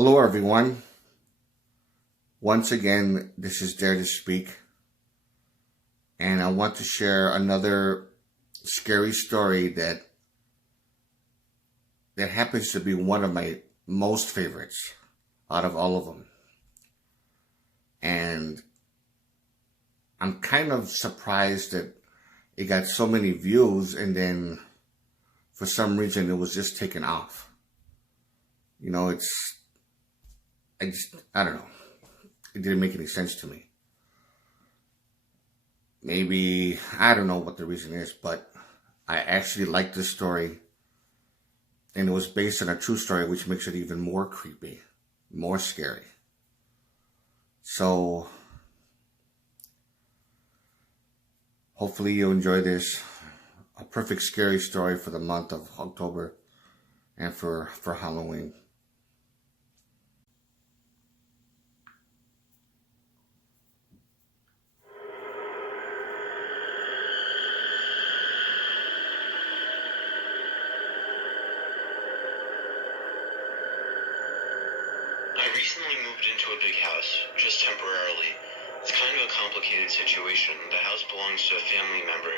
Hello, everyone. Once again, this is Dare to Speak, and I want to share another scary story that happens to be one of my most favorites out of all of them. And I'm kind of surprised that it got so many views, and then for some reason it was just taken off. I don't know. It didn't make any sense to me. Maybe, I don't know what the reason is, but I actually like this story, and it was based on a true story, which makes it even more creepy, more scary. So, hopefully you enjoy this. A perfect scary story for the month of October and for Halloween. I recently moved into a big house, just temporarily. It's kind of a complicated situation. The house belongs to a family member.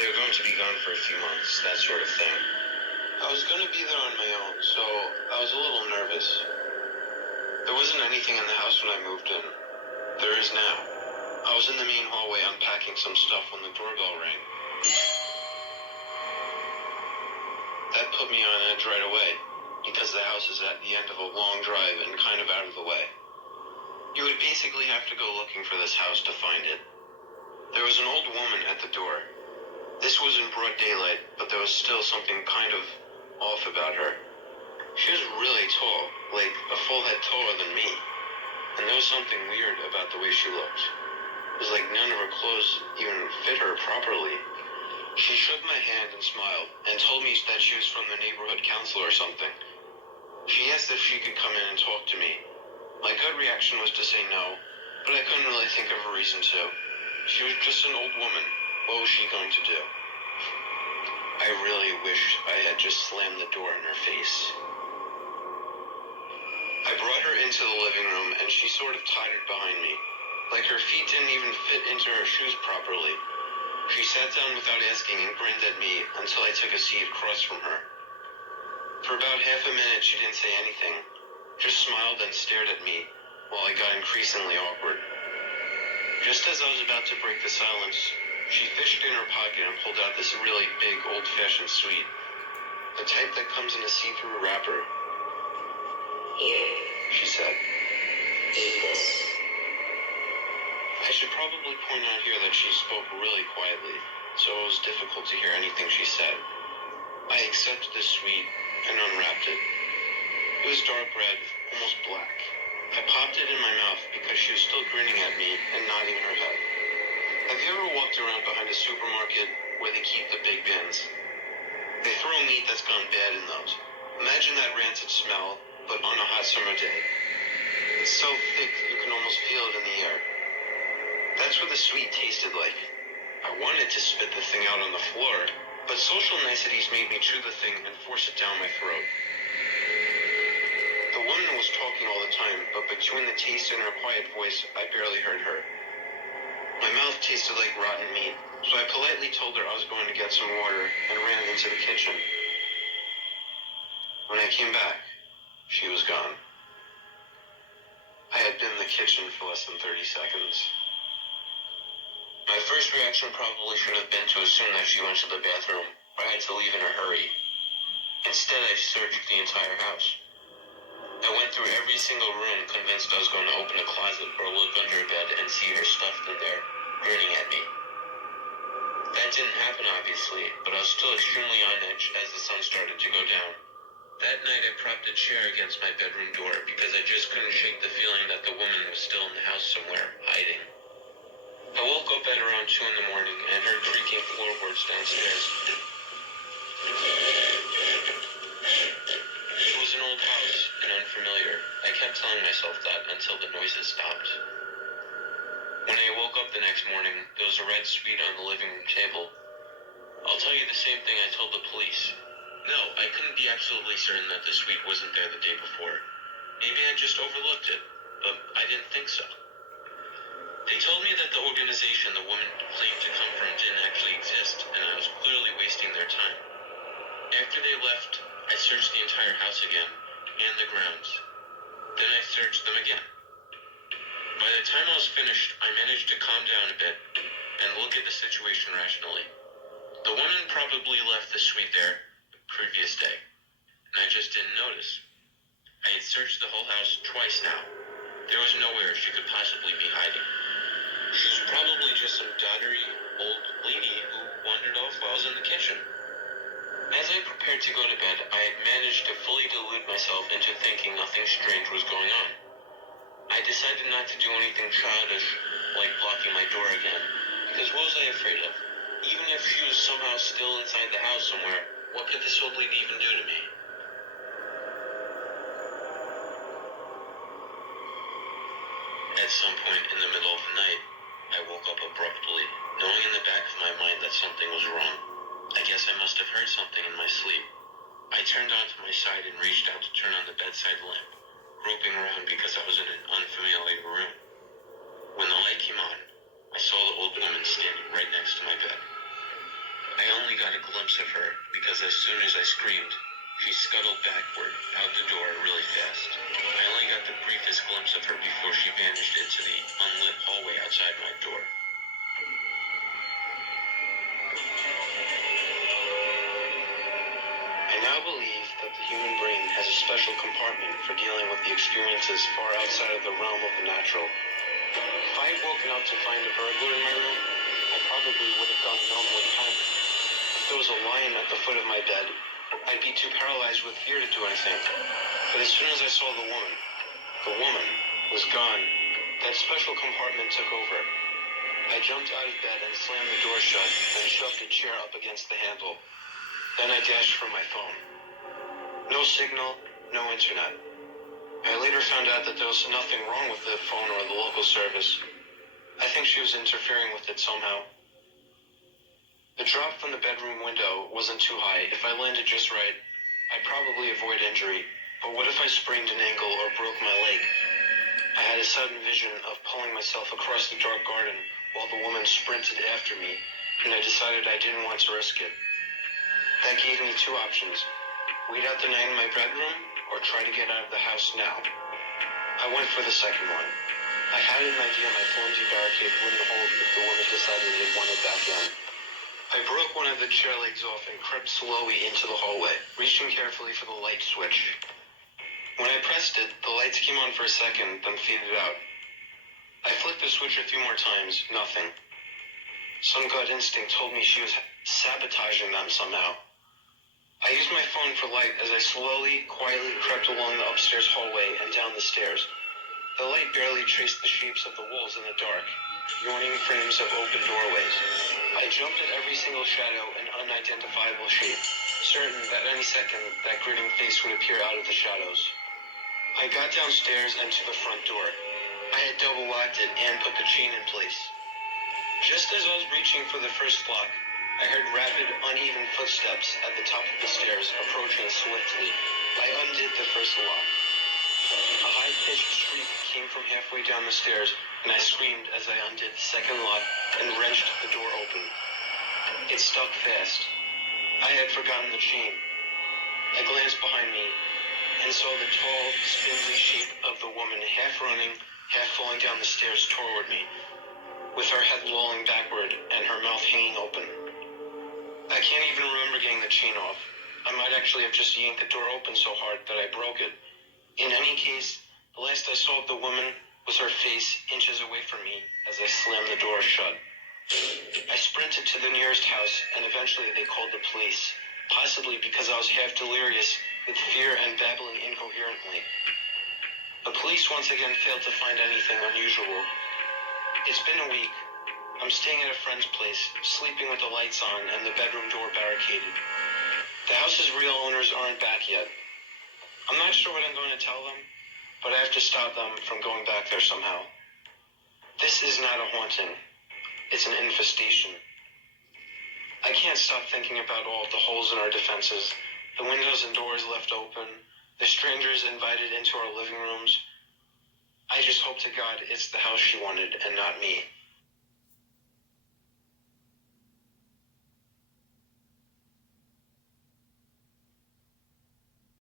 They were going to be gone for a few months, that sort of thing. I was going to be there on my own, so I was a little nervous. There wasn't anything in the house when I moved in. There is now. I was in the main hallway unpacking some stuff when the doorbell rang. That put me on edge right away, because the house is at the end of a long drive and kind of out of the way. You would basically have to go looking for this house to find it. There was an old woman at the door. This was in broad daylight, but there was still something kind of off about her. She was really tall, like a full head taller than me. And there was something weird about the way she looked. It was like none of her clothes even fit her properly. She shook my hand and smiled, and told me that she was from the neighborhood council or something. She asked if she could come in and talk to me. My gut reaction was to say no, but I couldn't really think of a reason to. She was just an old woman. What was she going to do? I really wished I had just slammed the door in her face. I brought her into the living room, and she sort of tottered behind me. Like her feet didn't even fit into her shoes properly. She sat down without asking and grinned at me until I took a seat across from her. For about half a minute she didn't say anything, just smiled and stared at me while I got increasingly awkward. Just as I was about to break the silence, she fished in her pocket and pulled out this really big old-fashioned sweet, the type that comes in a see-through wrapper. Here, She said. eat this. I should probably point out here that she spoke really quietly, so it was difficult to hear anything she said. I accepted the sweet and unwrapped it. It was dark red, almost black. I popped it in my mouth because she was still grinning at me and nodding her head. Have you ever walked around behind a supermarket where they keep the big bins? They throw meat that's gone bad in those. Imagine that rancid smell, but on a hot summer day. It's so thick you can almost feel it in the air. That's what the sweet tasted like. I wanted to spit the thing out on the floor, but social niceties made me chew the thing and force it down my throat. The woman was talking all the time, but between the taste and her quiet voice, I barely heard her. My mouth tasted like rotten meat, so I politely told her I was going to get some water and ran into the kitchen. When I came back, she was gone. I had been in the kitchen for less than 30 seconds. My first reaction probably should have been to assume that she went to the bathroom, or had to leave in a hurry. Instead, I searched the entire house. I went through every single room, convinced I was going to open a closet or look under a bed and see her stuffed in there, grinning at me. That didn't happen, obviously, but I was still extremely on edge as the sun started to go down. That night, I propped a chair against my bedroom door because I just couldn't shake the feeling that the woman was still in the house somewhere, hiding. I woke up at around 2 in the morning and heard creaking floorboards downstairs. It was an old house and unfamiliar. I kept telling myself that until the noises stopped. When I woke up the next morning, there was a red sweet on the living room table. I'll tell you the same thing I told the police. No, I couldn't be absolutely certain that the sweet wasn't there the day before. Maybe I just overlooked it, but I didn't think so. They told me that the organization the woman claimed to come from didn't actually exist, and I was clearly wasting their time. After they left, I searched the entire house again, and the grounds. Then I searched them again. By the time I was finished, I managed to calm down a bit and look at the situation rationally. The woman probably left the suite there the previous day, and I just didn't notice. I had searched the whole house twice now. There was nowhere she could possibly be hiding. She was probably just some doddery old lady who wandered off while I was in the kitchen. As I prepared to go to bed, I had managed to fully delude myself into thinking nothing strange was going on. I decided not to do anything childish, like blocking my door again, because what was I afraid of? Even if she was somehow still inside the house somewhere, what could this old lady even do to me? At some point in the middle of the night, I woke up abruptly, knowing in the back of my mind that something was wrong. I guess I must have heard something in my sleep. I turned onto my side and reached out to turn on the bedside lamp, groping around because I was in an unfamiliar room. When the light came on, I saw the old woman standing right next to my bed. I only got a glimpse of her because as soon as I screamed, she scuttled backward out the door really fast. I only got the briefest glimpse of her before she vanished into the unlit hallway outside my door. I now believe that the human brain has a special compartment for dealing with the experiences far outside of the realm of the natural. If I had woken up to find a burglar in my room, I probably would have gone numbly home. If there was a lion at the foot of my bed, I'd be too paralyzed with fear to do anything. But as soon as I saw the woman was gone. That special compartment took over. I jumped out of bed and slammed the door shut, then shoved a chair up against the handle. Then I dashed for my phone. No signal, no internet. I later found out that there was nothing wrong with the phone or the local service. I think she was interfering with it somehow. The drop from the bedroom window wasn't too high. If I landed just right, I'd probably avoid injury. But what if I sprained an ankle or broke my leg? I had a sudden vision of pulling myself across the dark garden while the woman sprinted after me, and I decided I didn't want to risk it. That gave me two options: wait out the night in my bedroom, or try to get out of the house now. I went for the second one. I had an idea my flimsy barricade wouldn't hold if the woman decided they wanted back in. I broke one of the chair legs off and crept slowly into the hallway, reaching carefully for the light switch. When I pressed it, the lights came on for a second, then faded out. I flicked the switch a few more times, nothing. Some gut instinct told me she was sabotaging them somehow. I used my phone for light as I slowly, quietly crept along the upstairs hallway and down the stairs. The light barely traced the shapes of the walls in the dark, yawning frames of open doorways. I jumped at every single shadow and unidentifiable shape, certain that any second that grinning face would appear out of the shadows. I got downstairs and to the front door. I had double locked it and put the chain in place. Just as I was reaching for the first lock, I heard rapid, uneven footsteps at the top of the stairs approaching swiftly. I undid the first lock. A high-pitched shriek came from halfway down the stairs, and I screamed as I undid the second lock and wrenched the door open. It stuck fast. I had forgotten the chain. I glanced behind me and saw the tall, spindly shape of the woman half running, half falling down the stairs toward me, with her head lolling backward and her mouth hanging open. I can't even remember getting the chain off. I might actually have just yanked the door open so hard that I broke it. In any case, the last I saw of the woman was her face inches away from me as I slammed the door shut. I sprinted to the nearest house, and eventually they called the police, possibly because I was half delirious with fear and babbling incoherently. The police once again failed to find anything unusual. It's been a week. I'm staying at a friend's place, sleeping with the lights on and the bedroom door barricaded. The house's real owners aren't back yet. I'm not sure what I'm going to tell them, but I have to stop them from going back there somehow. This is not a haunting. It's an infestation. I can't stop thinking about all of the holes in our defenses, the windows and doors left open, The strangers invited into our living rooms. I just hope to God it's the house she wanted and not me.